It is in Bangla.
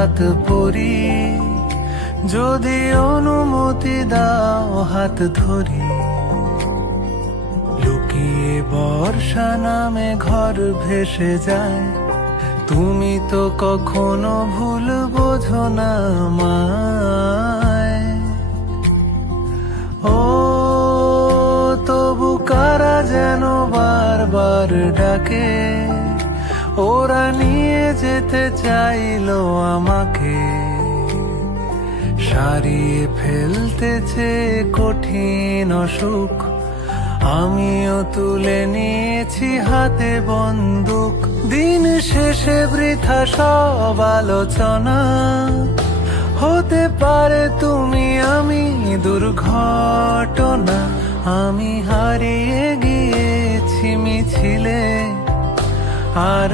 রাত পড়ি, যদি অনুমতি দাও হাত ধরি। লুকিয়ে বর্ষা নামে ঘর ভেসে যায়, তুমি তো কখনো ভুল বোঝো না আমায়। ও তবু কারা যেন বারবার ডাকে, ওরা নিয়ে যেতে চাইলো আমাকে। সারিয়ে ফেলতেছে কঠিন অসুখ, আমিও তুলে নিয়েছি হাতে বন্দুক। দিন শেষে বৃথা সব আলোচনা, হতে পারে তুমি আমি দুর্ঘটনা। আমি হারিয়ে গিয়েছি মিছিলে, আর